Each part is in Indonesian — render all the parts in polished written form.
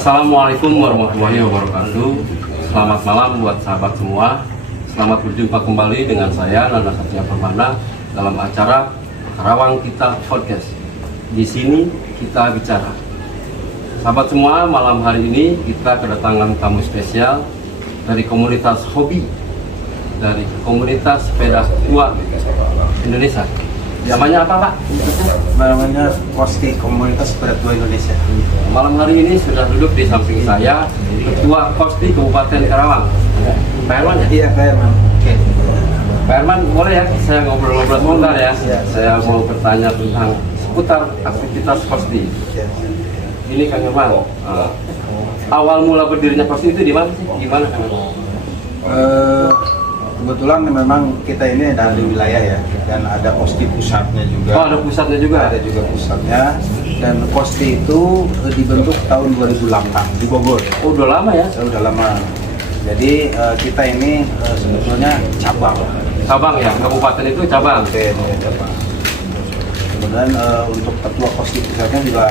Assalamualaikum warahmatullahi wabarakatuh. Selamat malam buat sahabat semua. Selamat berjumpa kembali dengan saya Nanda Satya Permana dalam acara Karawang Kita Podcast. Di sini kita bicara. Sahabat semua, malam hari ini kita kedatangan tamu spesial dari komunitas hobi, dari komunitas sepeda tua Indonesia. Namanya apa, Pak? Namanya Kosti, Komunitas Sepeda Tua Indonesia. Malam hari ini sudah duduk di samping saya Ketua Kosti Kabupaten Karawang, Pak Herman ya? Iya, Pak Herman. Oke. Pak Herman, boleh ya saya ngobrol-ngobrol sebentar ya? Iya. Saya mau bertanya tentang seputar aktivitas Kosti. Iya. Ini Kang Herman, awal mula berdirinya Kosti itu di mana sih? Gimana Kang Herman? Kebetulan memang kita ini ada di wilayah ya, dan ada Kosti pusatnya juga. Oh, ada pusatnya juga? Ada juga pusatnya, dan Kosti itu dibentuk tahun 2008 di Bogor. Oh, udah lama ya? Udah lama. Jadi kita ini sebetulnya cabang. Cabang ya? Kabupaten itu cabang? Oke, cabang. Kemudian untuk ketua Kosti pusatnya juga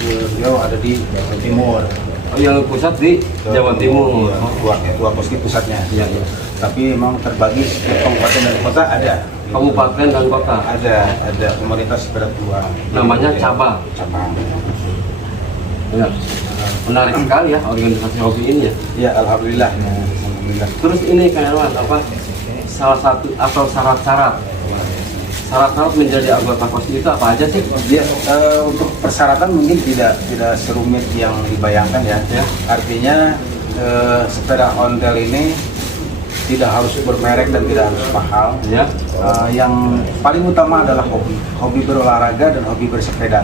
beliau ada di Jawa Timur. Oh, yang pusat di Jawa Timur. Ketua Kosti pusatnya. Iya, iya. Tapi memang terbagi setiap kabupaten dan kota ada. Kabupaten dan kota? Ada komunitas sepeda tua. Namanya cabang? Cabang. Ya. Menarik sekali ya organisasi hobi ini ya? Ya, alhamdulillah. Alhamdulillah. Terus ini Kang Herman, apa salah satu atau syarat-syarat menjadi anggota Kosti itu apa aja sih? Ya, untuk persyaratan mungkin tidak serumit yang dibayangkan ya. Artinya sepeda ontel ini tidak harus bermerek dan tidak harus mahal. Ya. Yang paling utama adalah hobi berolahraga dan hobi bersepeda.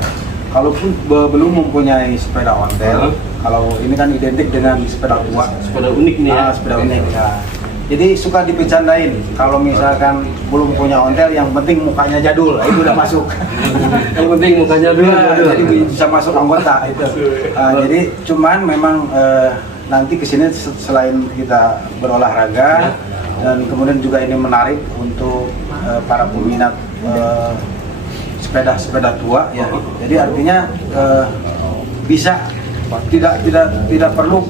Kalaupun belum mempunyai sepeda ontel, kalau ini kan identik dengan sepeda tua, Sepeda unik nih ya? Sepeda unik. Ya. Jadi suka dibecandain kalau misalkan belum punya ontel, yang penting mukanya jadul, itu udah masuk. Yang penting mukanya dulu. Jadi bisa masuk anggota itu. Jadi cuman memang nanti kesini selain kita berolahraga dan kemudian juga ini menarik untuk para peminat sepeda tua ya. Jadi artinya bisa tidak perlu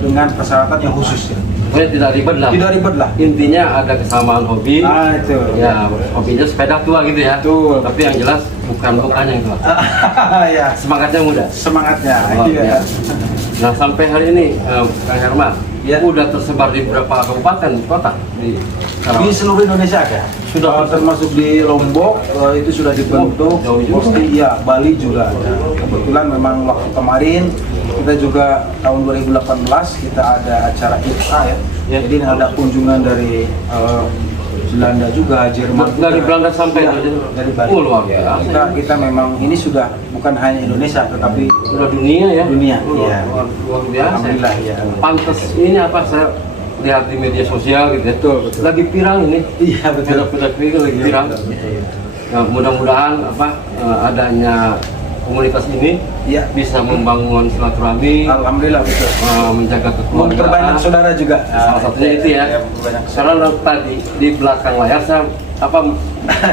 dengan persyaratan yang khusus ya. Tidak ribet lah. Tidak ribet lah. Intinya ada kesamaan hobi. Itu. Ya, hobinya sepeda tua gitu ya. Betul. Tapi yang jelas bukan mukanya yang tua. Ya. Semangatnya muda. Semangatnya. Oh, Iya. ya. Nah, sampai hari ini Kang Herman, Ya. udah tersebar di beberapa kabupaten kota di Di seluruh Indonesia ada. Sudah termasuk di Lombok itu sudah dibentuk. Jauh juga. Kosti, iya, Bali juga ada. Kebetulan memang waktu kemarin kita juga tahun 2018 kita ada acara IFA ya. Ya. Jadi ada kunjungan dari Belanda juga, Jerman. Dari Belanda sampai Ya, dari Bali. Oh, luar biasa. Kita memang ini sudah bukan hanya Indonesia tetapi Sudah dunia ya? Dunia, Luar, iya. luar biasa. Alhamdulillah ya. Pantes ini apa saya lihat di media sosial gitu ya. Betul. Lagi viral ini. Iya, betul. Sepeda krikel lagi viral. Iya. Nah, mudah-mudahan adanya komunitas ini Iya. bisa membangun silaturahmi, Alhamdulillah betul. menjaga kekeluargaan. Memperbanyak saudara juga. Salah satunya itu ya. Memperbanyak Karena tadi di belakang layar saya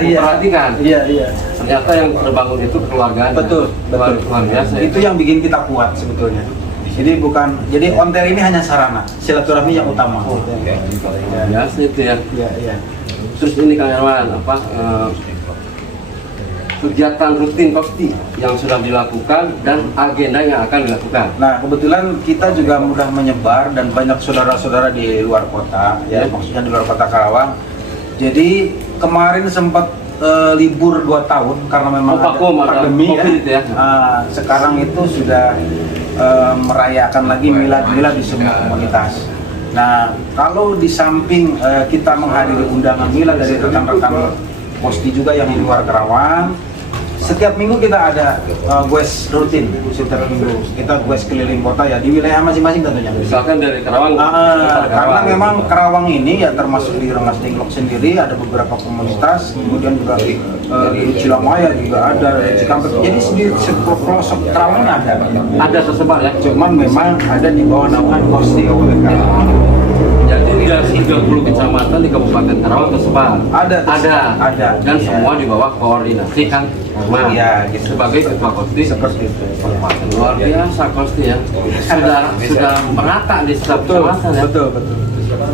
Iya. memperhatikan. Iya. Ternyata yang terbangun itu kekeluargaan. Betul. Luar biasa. Itu yang bikin kita kuat sebetulnya. Jadi ontel ini hanya sarana, silaturahmi yang utama. Luar biasa itu ya. Iya. Terus ini Kang Herman, kegiatan rutin Kosti yang sudah dilakukan dan agenda yang akan dilakukan. Nah, kebetulan kita juga mudah menyebar dan banyak saudara-saudara di luar kota, ya, maksudnya di luar kota Karawang. Jadi kemarin sempat libur 2 tahun karena memang ada pandemi ya. Sekarang itu sudah merayakan lagi milad di semua komunitas. Nah, kalau di samping kita menghadiri undangan milad dari rekan-rekan Kosti juga yang di luar Karawang, setiap minggu kita ada goes rutin. Setiap minggu kita goes keliling kota ya, di wilayah masing-masing tentunya. Misalkan dari Karawang, karena memang Karawang ini ya termasuk di Rengas Dengklok sendiri ada beberapa komunitas, kemudian juga di Cilamaya juga ada, di Cikampek. Jadi di pelosok Karawang ada tersebar ya. Cuman memang ada di bawah naungan Kosti Kabupaten Karawang. Jadi 30 kecamatan di Kabupaten Karawang tersebar. Ada. Dan semua di bawah koordinasi Kang Herman. Iya, gitu. Sebagai ketua Kosti Seperti itu. luar biasa Kosti ya. Sudah merata di setiap kecamatan ya. Betul.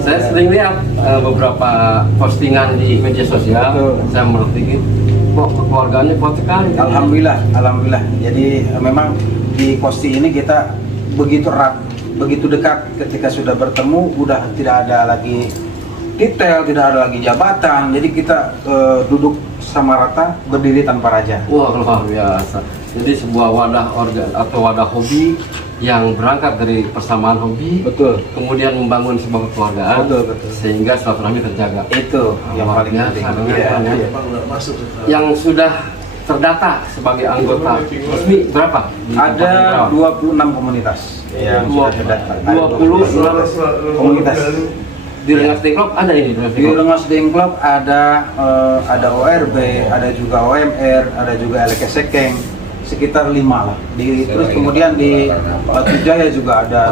Saya sering lihat beberapa postingan di media sosial. Betul. Saya merhatiin kok keluarganya kuat sekali. Alhamdulillah. Jadi memang di Kosti ini kita begitu erat, begitu dekat. Ketika sudah bertemu, udah tidak ada lagi detail, tidak ada lagi jabatan. Jadi kita duduk sama rata, berdiri tanpa raja. Wah, luar biasa. Jadi sebuah wadah atau wadah hobi yang berangkat dari persamaan hobi, Betul. kemudian membangun sebuah kekeluargaan, Betul. sehingga silaturahmi terjaga. Itu yang Luar paling biasa, penting. Kang Iya. Herman. Yang sudah terdata sebagai anggota resmi berapa? Di Kabupaten Ada Karawang? 26 komunitas yang sudah terdata. Ada 26 komunitas. Di Rengas Dengklok ada ini Di Rengas Dengklok ada ORB, ada juga OMR, ada juga LKS Sekeng, sekitar 5 lah. Terus kemudian di Batu Jaya juga ada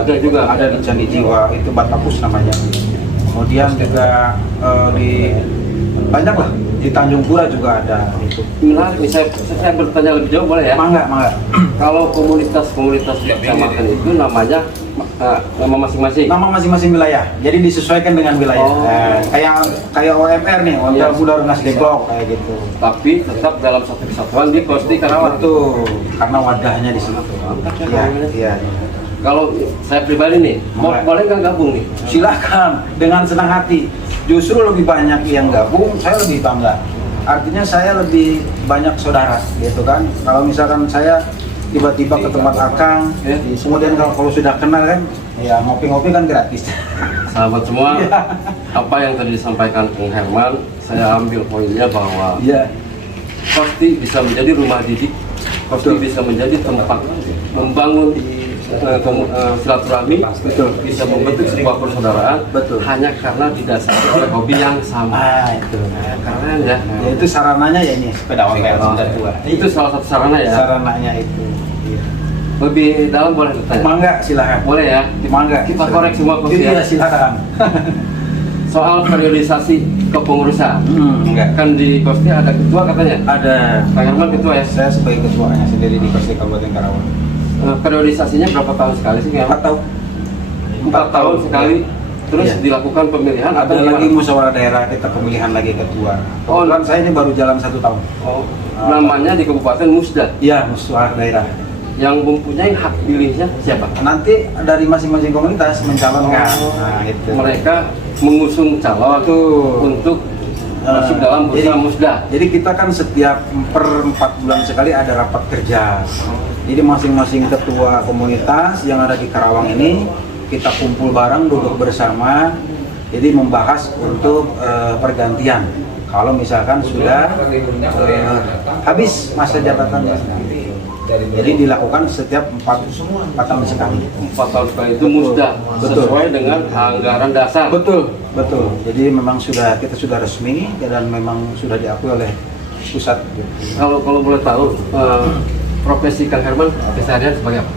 di Candi Jiwa, itu Batapus namanya. Kemudian juga di banyak lah, di Tanjung Pura juga ada. Menarik, saya bertanya lebih jauh boleh ya? Mangga. Kalau komunitas-komunitas di kecamatan itu namanya nama masing-masing. Nama masing-masing wilayah, jadi disesuaikan dengan wilayah. Oh. Kayak OMR nih, Ontel Iya. Muda Rengas Dengklok kayak gitu. Tapi tetap dalam satu kesatuan di Kosti Karawang. Betul, karena wadahnya di situ. Iya. Kalau saya pribadi nih, boleh nggak gabung nih? Silakan, dengan senang hati. Justru lebih banyak yang gabung, saya lebih bangga. Artinya saya lebih banyak saudara, gitu kan. Kalau misalkan saya tiba-tiba ke tempat Akang, kemudian kalau sudah kenal kan, ya ngopi-ngopi kan gratis. Sahabat semua, apa yang tadi disampaikan Kang Herman, saya ambil poinnya bahwa Iya. Kosti bisa menjadi rumah didik, Kosti bisa menjadi tempat membangun silaturahmi, bisa membentuk sebuah persaudaraan, hanya karena didasari oleh hobi yang sama. Itu. Keren ya. Ya, itu sarananya ya ini sepeda ontel sudah tua. Itu salah satu sarana ya. Sarananya itu. Iya. Lebih dalam boleh bertanya? Mangga, silakan. Boleh ya. Mangga. Kita korek semua Kosti ya. Iya, silakan. Soal periodisasi kepengurusan, Enggak. kan di Kosti ada ketua katanya. Ada. Kang Herman ketua ya. Saya sebagai ketuanya sendiri di Kosti Kabupaten Karawang. Periodisasinya berapa tahun sekali sih? 4 tahun. 4 tahun sekali. Terus Iya. dilakukan pemilihan Ada atau lagi gimana? musyawarah daerah, kita pemilihan lagi ketua. Oh, Kebetulan saya ini baru jalan 1 tahun. Oh, namanya di Kabupaten Musda. Iya, musyawarah daerah. Yang mempunyai hak pilihnya siapa? Nanti dari masing-masing komunitas mencalonkan. Nah, itu. Mereka mengusung calon untuk masuk dalam bursa Musda. Jadi kita kan setiap per 4 bulan sekali ada rapat kerja. Jadi masing-masing ketua komunitas yang ada di Karawang ini kita kumpul bareng, duduk bersama. Jadi membahas untuk pergantian. Kalau misalkan sudah habis masa jabatannya. Jadi dilakukan setiap 4 tahun sekali. 4 tahun sekali itu Musda, sesuai dengan anggaran dasar. Betul. Jadi memang kita sudah resmi dan memang sudah diakui oleh pusat. Kalau boleh tahu, profesi Kang Herman keseharian sebagai apa?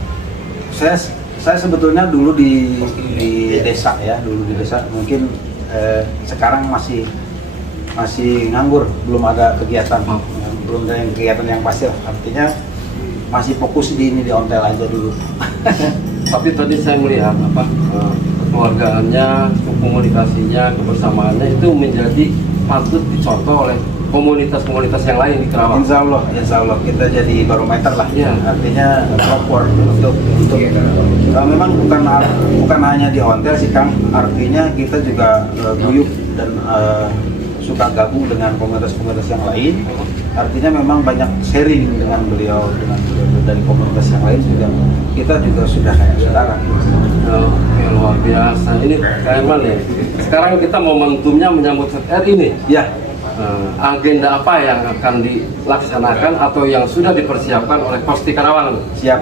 Saya sebetulnya dulu di desa ya, mungkin sekarang masih nganggur, belum ada kegiatan, belum ada kegiatan yang pasti. Artinya masih fokus di ontel aja dulu. Tapi tadi saya melihat kekeluargaannya, komunikasinya, kebersamaannya itu menjadi patut dicontoh oleh komunitas-komunitas yang lain di Karawang. Insya Allah kita jadi barometer lah. Ya. Artinya pelopor untuk memang bukan hanya di ontel sih Kang. Artinya kita juga guyup dan suka gabung dengan komunitas-komunitas yang lain. Artinya memang banyak sharing dengan beliau dari komunitas yang lain juga. Kita juga sudah kayak saudara. Oke, luar biasa. Ini Kang Herman ya. Sekarang kita momentumnya menyambut RI nih. Ya. Agenda apa yang akan dilaksanakan atau yang sudah dipersiapkan oleh Kosti Karawang? Siap.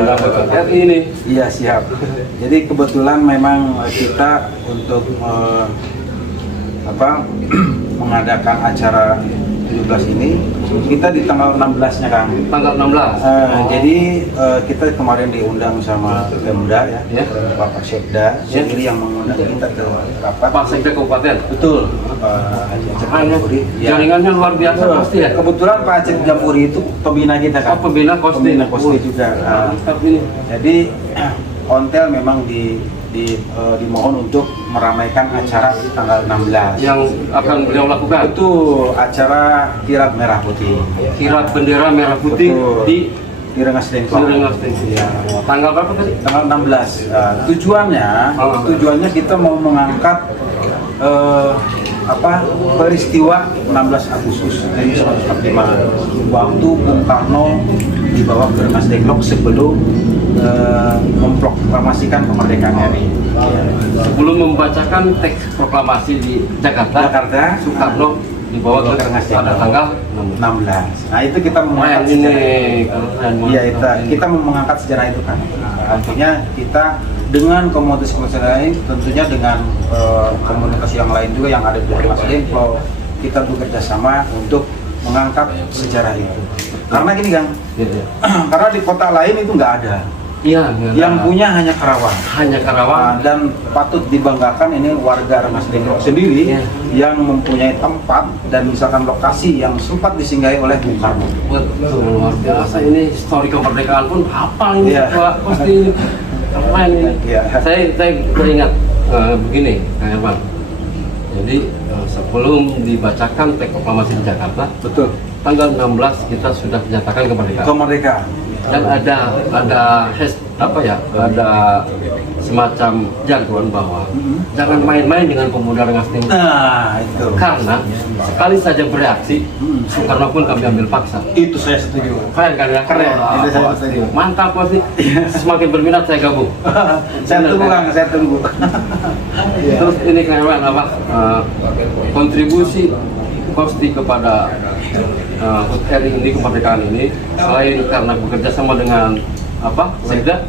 Menyambut RI ini. Iya, siap. Jadi kebetulan memang kita untuk mengadakan acara 2017 ini kita di tanggal 16-nya Kang. Tanggal 16. Jadi kita kemarin diundang sama Pemda ya, Bapak Sekda sendiri yang mengundang kita ke rapat. Pak Sekda Kabupaten. Betul. Jaringannya luar biasa pasti ya. Kebetulan Pak Acep Jampuri itu pembina kita Kang. Pembina Kosti juga. Mantap ini. Jadi Ontel memang dimohon untuk meramaikan acara di tanggal 16 Yang akan beliau lakukan. itu acara kirap merah putih. Kirap bendera merah putih. Betul. Di Rengas Dengklok. Ya. Tanggal berapa tadi? Tanggal 16. Tujuannya kita mau mengangkat peristiwa 16 Agustus 1945 waktu Bung Karno dibawa ke Rengas Dengklok sebelum memproklamasikan kemerdekaan RI. Sebelum membacakan teks proklamasi di Jakarta, Soekarno dibawa ke Rengas pada tanggal 16. Nah itu kita mengangkat kita mau mengangkat sejarah itu kan. Artinya kita dengan komunitas-komunitas lain, tentunya dengan komunitas yang lain juga yang ada di Rengas Dengklok, kita bekerja sama untuk mengangkat sejarah itu. Karena gini Kang, karena di kota lain itu nggak ada. Iya, yang punya hanya Karawang. Dan patut dibanggakan ini warga Rengas Dengklok sendiri yang mempunyai tempat dan misalkan lokasi yang sempat disinggahi oleh Bung Karno. Betul, luar biasa ini histori kemerdekaan pun hafal ini Pak Kosti ini. Keren ini. Saya beringat begini, Kang Herman. Jadi sebelum dibacakan teks proklamasi di Jakarta, betul. Tanggal 16 kita sudah menyatakan kemerdekaan. Dan ada semacam jargon bahwa jangan main-main dengan pemuda Rengas Dengklok. Nah, itu. Karena sekali saja bereaksi, Soekarno pun kami ambil paksa. Itu saya setuju. Keren kan ya? Keren. Itu saya setuju. Mantap pasti. Semakin berminat saya gabung. Saya tunggu. Terus ini kayak kontribusi Kosti kepada HUT RI ini, kemerdekaan ini, selain karena bekerja sama dengan Sekda,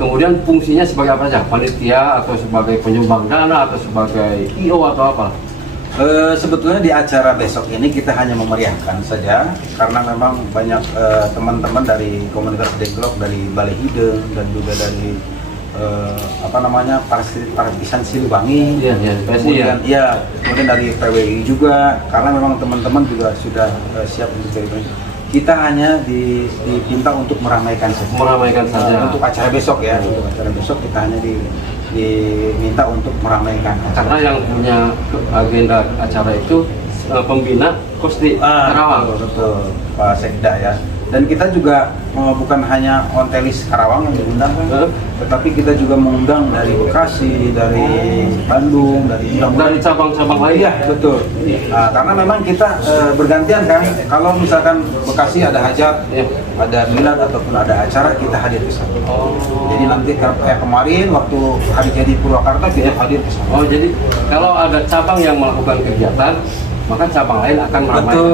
kemudian fungsinya sebagai apa saja? Panitia atau sebagai penyumbang dana atau sebagai IO atau apa? Sebetulnya di acara besok ini kita hanya memeriahkan saja karena memang banyak teman-teman dari komunitas Dengklok, dari Balai Hideng dan juga dari Partisan Siliwangi, kemudian dari PWI juga, karena memang teman-teman juga sudah siap untuk itu. Kita hanya diminta untuk meramaikan saja. Untuk acara besok ya, untuk acara besok kita hanya diminta untuk meramaikan. Karena yang punya agenda acara itu pembina Kosti Karawang. Betul, Pak Sekda ya. Dan kita juga bukan hanya ontelis Karawang yang diundang, tetapi kita juga mengundang dari Bekasi, dari Bandung, dari cabang-cabang lain. Iya, betul. Karena memang kita bergantian kan. Kalau misalkan Bekasi ada hajat, ada milad ataupun ada acara, kita hadir ke sana. Jadi nanti kemarin waktu hari jadi Purwakarta kita hadir ke sana. Jadi kalau ada cabang yang melakukan kegiatan, maka cabang lain akan meramaikan.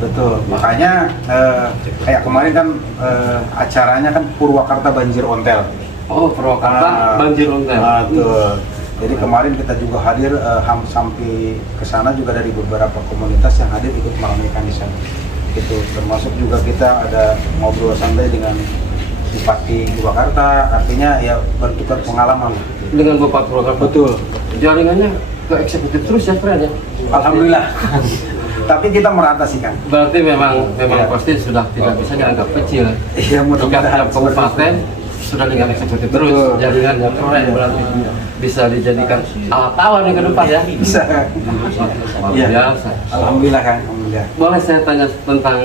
Betul. Makanya kayak kemarin kan acaranya kan Purwakarta Banjir Ontel. Purwakarta Banjir Ontel. Betul. Jadi kemarin kita juga hadir sampai ke sana juga dari beberapa komunitas yang hadir ikut meramaikan di sana. Itu termasuk juga kita ada ngobrol santai dengan Bupati Purwakarta, artinya ya bertukar pengalaman dengan Bupati Purwakarta. Betul. Jaringannya ke eksekutif terus ya, Fred ya? Alhamdulillah. Tapi kita merata sih kan. Berarti memang Kosti sudah tidak bisa dianggap kecil. Iya, mudah-mudahan kabupaten sudah dengan eksekutif terus. Jaringannya keren, berarti bisa dijadikan alat tawar nih ke depan ya. Bisa. Biasa. Alhamdulillah kan. Alhamdulillah. Boleh saya tanya tentang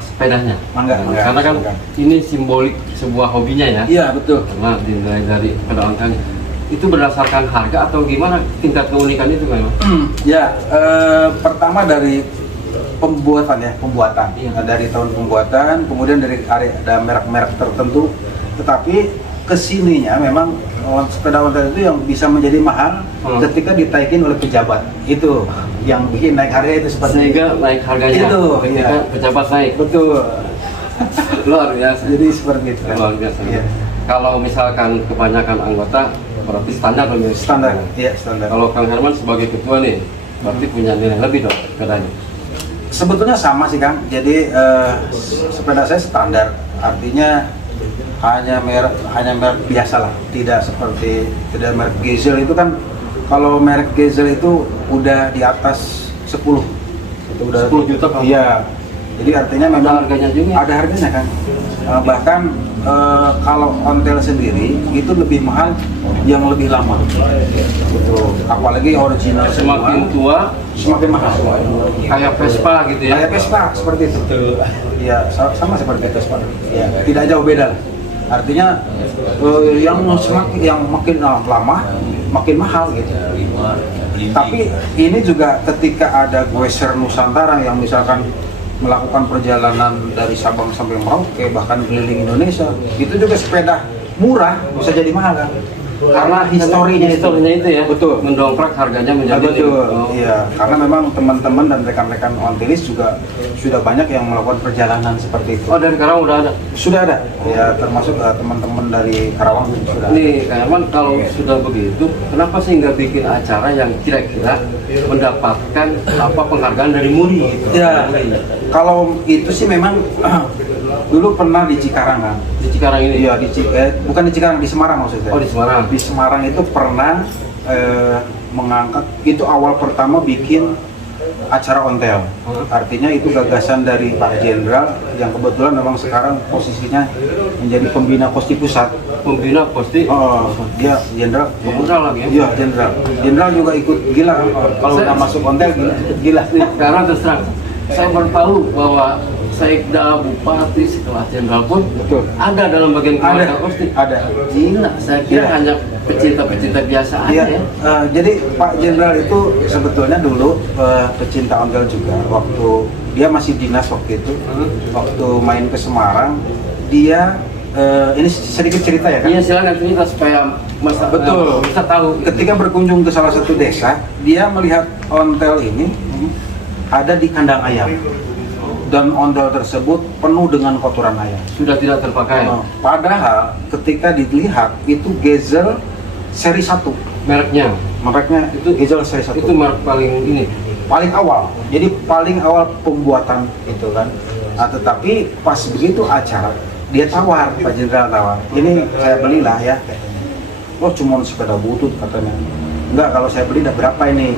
sepedanya? Mangga. Karena kan ini simbolik sebuah hobinya ya. Iya, betul. Karena dinilai dari sepeda ontel itu berdasarkan harga atau gimana tingkat keunikan itu memang? Pertama dari pembuatan. Dari tahun pembuatan, kemudian dari ada merek-merek tertentu, tetapi kesininya memang sepeda ontel itu yang bisa menjadi mahal ketika ditaikin oleh pejabat. Itu yang bikin naik harga itu seperti sehingga naik harganya itu ketika pejabat naik. Betul. Luar biasa. Jadi seperti itu. Luar biasa. Kalau misalkan kebanyakan anggota berarti standar lebih standar. Iya, standar. Kalau Kang Herman sebagai ketua nih, berarti punya nilai lebih dong sepedanya. Sebetulnya sama sih Kang. Jadi sepeda saya standar, artinya hanya merek biasa lah, tidak merek Gezel. Itu kan kalau merek Gezel itu udah di atas 10, itu udah 10 juta kan? Iya. Jadi artinya Ada memang harganya juga? ada harganya kan. Bahkan kalau ontel sendiri itu lebih mahal yang lebih lama. Gitu. Apalagi original Semakin tua semakin mahal. kayak Vespa gitu ya. Kayak Vespa seperti itu. Iya, sama seperti Vespa. Ya, tidak jauh beda. Artinya yang makin lama makin mahal gitu. Tapi ini juga ketika ada Goeser Nusantara yang misalkan melakukan perjalanan dari Sabang sampai Merauke bahkan keliling Indonesia, itu juga sepeda murah bisa jadi mahal kan? Karena historinya itu ya. Betul. Mendongkrak harganya menjadi Betul. Iya, karena memang teman-teman dan rekan-rekan ontelis juga sudah banyak yang melakukan perjalanan seperti itu. Oh, dari Karawang udah ada. Sudah ada, ya termasuk teman-teman dari Karawang sudah. Nih, Kak Herman, kalau sudah begitu, kenapa sih nggak bikin acara yang kira-kira mendapatkan penghargaan dari MURI gitu? Ya, kalau itu sih memang dulu pernah di Cikarang kan. Di Cikarang ini? Iya, bukan di Cikarang, di Semarang maksudnya. Oh, di Semarang. Di Semarang itu pernah mengangkat, itu awal pertama bikin acara ontel. Artinya itu gagasan dari Pak Jenderal yang kebetulan memang sekarang posisinya menjadi pembina Kosti Pusat. Pembina Kosti? Oh, dia Jenderal. Jenderal lagi ya? Iya, Jenderal. Jenderal juga ikut gila kalau udah masuk ontel gila. Karena terus terang, saya baru tahu bahwa Sekda, Bupati, setelah Jenderal pun Betul. ada dalam bagian keluarga Ada. Kosti. Ada. Gila, saya kira Iya. hanya pecinta-pecinta biasa aja Iya, ya. jadi Pak Jenderal itu sebetulnya dulu pecinta ontel juga. Waktu dia masih dinas waktu itu, waktu main ke Semarang, dia ini sedikit cerita ya kan? Iya, silakan cerita supaya Betul. kita tahu. Ketika berkunjung ke salah satu desa, dia melihat ontel ini ada di kandang ayam. Dan ontel tersebut penuh dengan kotoran ayam. Sudah tidak terpakai. Padahal ketika dilihat itu Gezel seri 1. Mereknya Mereknya itu Gezel seri 1. itu merek paling ini. Paling awal. Jadi paling awal pembuatan itu kan. Nah, tetapi pas begitu acara dia tawar, Pak Jenderal tawar. Ini saya belilah ya. Oh, cuma sepeda butut katanya. Enggak, kalau saya beli udah berapa ini?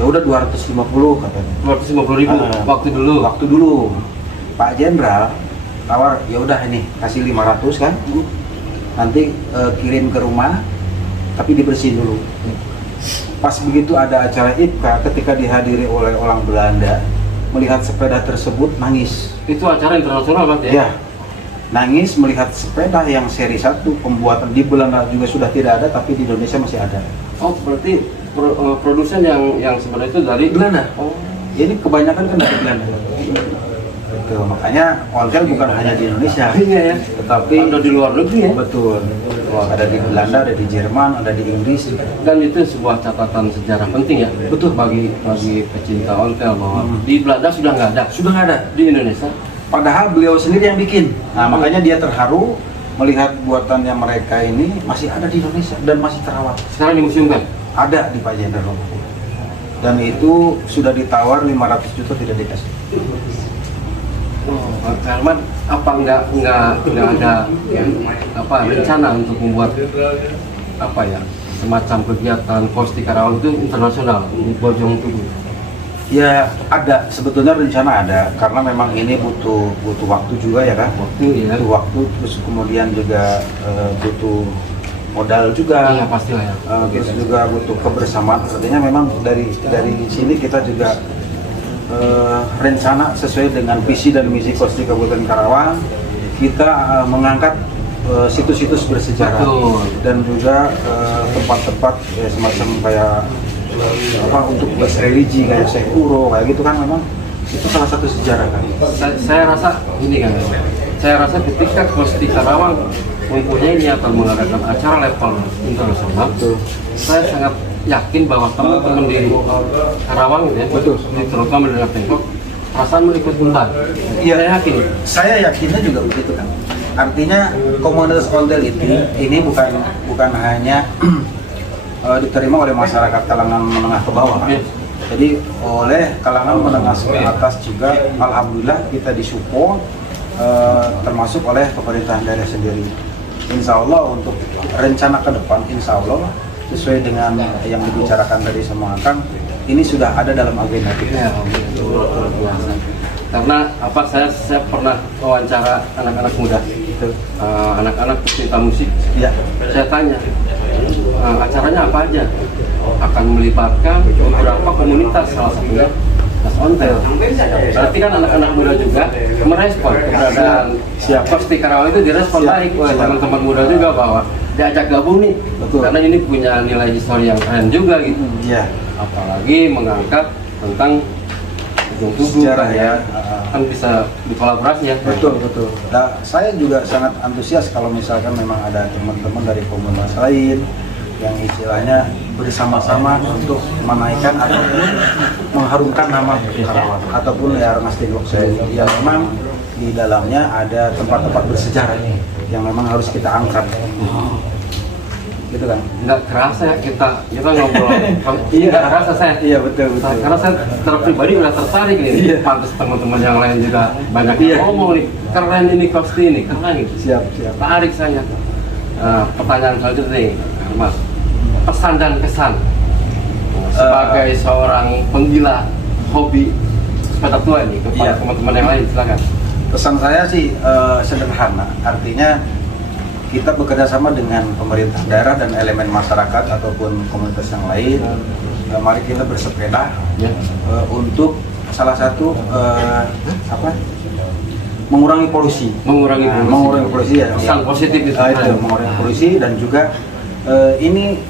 Ya udah 250 katanya. 250.000 waktu dulu. Waktu dulu Pak Jenderal tawar, ya udah ini kasih 500 kan. Nanti kirim ke rumah tapi dibersihin dulu. Pas begitu ada acara IPKA, ketika dihadiri oleh orang Belanda, melihat sepeda tersebut nangis. Itu acara internasional Pak ya? Ya, nangis melihat sepeda yang seri 1 pembuatan di Belanda juga sudah tidak ada, tapi di Indonesia masih ada. Oh, berarti produsen yang sebenarnya itu dari Belanda. Oh, Ini kebanyakan kan dari Belanda. Itu makanya ontel bukan hanya di Indonesia, iya ya. tetapi Ada di luar negeri ya. betul. Ada di Belanda, ada di Jerman, ada di Inggris. Dan itu sebuah catatan sejarah penting ya. Betul. Bagi pecinta ontel bahwa di Belanda sudah nggak ada. Sudah nggak ada. Di Indonesia. Padahal beliau sendiri yang bikin. Nah, makanya dia terharu melihat buatannya mereka ini masih ada di Indonesia dan masih terawat. Sekarang dimuseumkan. Ada di Pak Jenderal. Dan itu sudah ditawar 500 juta tidak dikasih. Oh, Pak Herman, apa nggak ada rencana untuk membuat semacam kegiatan Kosti Karawang itu internasional di Bojong Tugu? Ya ada, sebetulnya rencana ada karena memang ini butuh waktu juga ya kan. Butuh waktu, terus kemudian juga butuh modal juga. Iya pastilah ya. Kita juga butuh kebersamaan. Artinya memang dari sini kita juga rencana sesuai dengan visi dan misi Kosti Kabupaten Karawang, kita mengangkat situs-situs bersejarah. Betul. Dan juga tempat-tempat semacam kayak untuk religi kayak Syekh Uro kayak gitu kan, memang itu salah satu sejarah kan. Saya rasa ini kan, saya rasa ketika Kosti Karawang mempunyai niatan mengadakan acara level internasional, saya sangat yakin bahwa teman-teman di Karawang ya, terutama di Tengkok, perasaan ikut undang. Iya, saya yakin. Saya yakinnya juga begitu kan. Artinya komunitas ontel ini bukan hanya diterima oleh masyarakat kalangan menengah ke bawah, kan? Jadi oleh kalangan menengah ke atas juga, alhamdulillah kita disupport termasuk oleh pemerintahan daerah sendiri. Insya Allah untuk rencana ke depan, insya Allah sesuai dengan yang dibicarakan tadi sama Kang, ini sudah ada dalam agenda kita. Ya, luar biasa. Karena apa, saya pernah wawancara anak-anak muda, anak-anak pecinta musik. Ya. Saya tanya, acaranya apa aja? Akan melibatkan beberapa komunitas, salah satunya Mas Ontel. Berarti kan anak-anak muda juga merespon keberadaan Kosti Karawang itu, direspon baik oleh teman-teman muda juga bahwa diajak gabung nih. Betul. Karena ini punya nilai histori yang keren juga gitu. Iya. Apalagi mengangkat tentang Ujung Tugu Sejarah kan, ya. kan bisa dikolaborasi ya. Betul. Nah, saya juga sangat antusias kalau misalkan memang ada teman-teman dari komunitas lain yang istilahnya bersama-sama untuk menaikkan ataupun mengharumkan nama Karawang ataupun ya Rengas Dengklok yang memang di dalamnya ada tempat-tempat bersejarah yang memang harus kita angkat. Gitu kan? Nggak kerasa ya kita ngobrol. Nggak kerasa saya. Iya betul. Karena saya secara pribadi udah tertarik nih. Iya. Pantas teman-teman yang lain juga banyak Iya. yang ngomong nih, keren ini Kosti ini, keren gitu. Siap. Tarik saya. Pertanyaan selanjutnya nih, Mas. Pesan dan kesan sebagai seorang penggila hobi sepeda tua ini kepada Iya. teman-teman yang lain, silakan. Pesan saya sih sederhana, artinya kita bekerja sama dengan pemerintah daerah dan elemen masyarakat ataupun komunitas yang lain. Mari kita bersepeda Ya. untuk salah satu mengurangi polusi. Mengurangi polusi ya. Pesan positif itu. Mengurangi polusi dan juga ini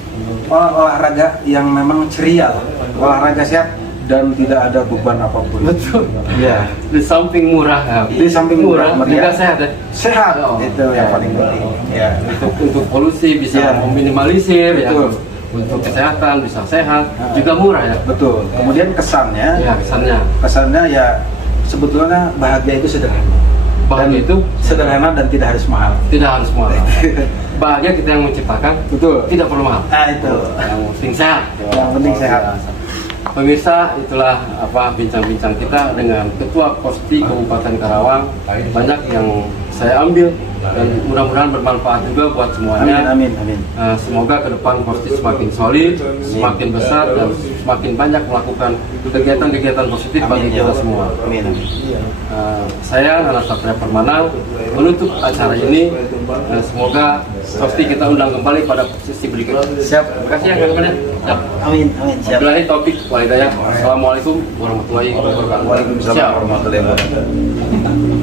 olahraga yang memang ceria, olahraga sehat dan tidak ada beban apapun. Betul. Ya. Di samping murah, ya. Di samping murah, juga sehat ya. Sehat, Oh, itu yang paling penting. Ya. Untuk polusi bisa Ya. meminimalisir ya. Betul. Untuk kesehatan bisa sehat, Nah. juga murah ya. Betul. Kemudian kesannya, Ya, kesannya ya sebetulnya bahagia itu sederhana. bahagia itu Sederhana dan tidak harus mahal. tidak harus mahal. Bahagia kita yang menciptakan, Betul. tidak perlu mahal. Nah itu. Yang penting sehat. Yang penting sehat. Pemirsa, itulah bincang-bincang kita dengan Ketua Kosti Kabupaten Karawang. Banyak yang saya ambil dan mudah-mudahan bermanfaat juga buat semuanya. Amin. Semoga ke depan Kosti semakin solid, semakin besar dan semakin banyak melakukan kegiatan-kegiatan positif bagi kita semua. Amin. Saya Nana Satria Permana menutup acara ini. Semoga Kosti kita undang kembali pada sesi berikutnya. Siap. Terima kasih ya kawan-kawan. Siap. Amin. Siap. Wabillahi taufik wal hidayah. Assalamualaikum warahmatullahi wabarakatuh. Waalaikumsalam Siap. warahmatullahi wabarakatuh.